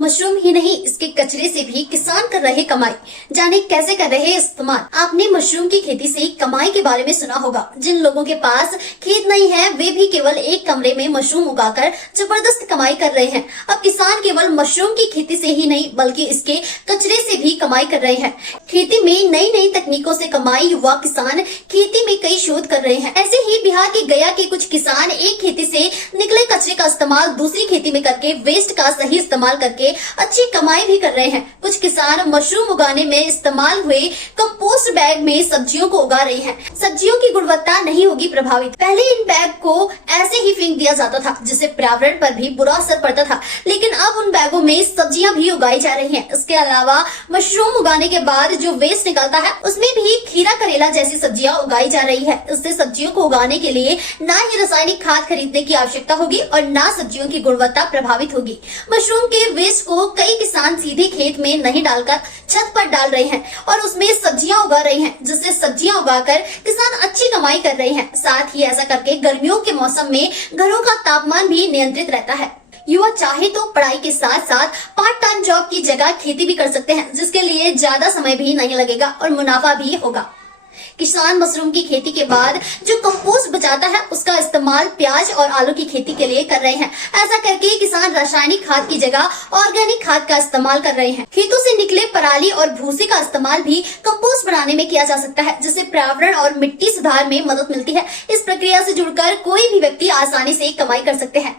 Mushroom ही नहीं, इसके कचरे से भी किसान कर रहे कमाई। जाने कैसे कर रहे इस्तेमाल। आपने मशरूम की खेती से कमाई के बारे में सुना होगा। जिन लोगों के पास खेत नहीं है वे भी केवल एक कमरे में मशरूम उगाकर जबरदस्त कमाई कर रहे हैं। अब किसान केवल मशरूम की खेती से ही नहीं बल्कि इसके कचरे से भी कमाई कर रहे हैं। खेती में नई नई तकनीकों से कमाई। युवा किसान खेती में कई शोध कर रहे हैं। ऐसे ही बिहार के गया के कुछ किसान एक खेती से निकले कचरे का इस्तेमाल दूसरी खेती में करके वेस्ट का सही इस्तेमाल करके अच्छी कमाई भी कर रहे हैं। कुछ किसान मशरूम उगाने में इस्तेमाल हुए कंपोस्ट बैग में सब्जियों को उगा रहे हैं। सब्जियों की गुणवत्ता नहीं होगी प्रभावित। पहले इन बैग को ऐसे ही फेंक दिया जाता था जिससे पर्यावरण पर भी बुरा असर पड़ता था, लेकिन अब उन बैगों में सब्जियां भी उगाई जा रही हैं। इसके अलावा मशरूम उगाने के बाद जो वेस्ट निकलता है उसमें भी खीरा करेला जैसी सब्जियां उगाई जा रही है। इससे सब्जियों को उगाने के लिए न ही रासायनिक खाद खरीदने की आवश्यकता होगी और न सब्जियों की गुणवत्ता प्रभावित होगी। मशरूम के वेस्ट को कई किसान सीधे खेत में नहीं डालकर छत पर डाल रहे हैं और उसमें सब्जियां उगा रहे हैं, जिससे सब्जियां उगाकर किसान अच्छी कमाई कर रहे हैं। साथ ही ऐसा करके गर्मियों के मौसम में घरों का तापमान भी नियंत्रित रहता है। युवा चाहे तो पढ़ाई के साथ साथ पार्ट टाइम जॉब की जगह खेती भी कर सकते हैं, जिसके लिए ज्यादा समय भी नहीं लगेगा और मुनाफा भी होगा। किसान मशरूम की खेती के बाद जो कंपोस्ट बचाता है उसका इस्तेमाल प्याज और आलू की खेती के लिए कर रहे हैं। ऐसा करके किसान रासायनिक खाद की जगह ऑर्गेनिक खाद का इस्तेमाल कर रहे हैं। खेतों से निकले पराली और भूसे का इस्तेमाल भी कंपोस्ट बनाने में किया जा सकता है, जिससे पर्यावरण और मिट्टी सुधार में मदद मिलती है। इस प्रक्रिया से जुड़कर कोई भी व्यक्ति आसानी से कमाई कर सकते हैं।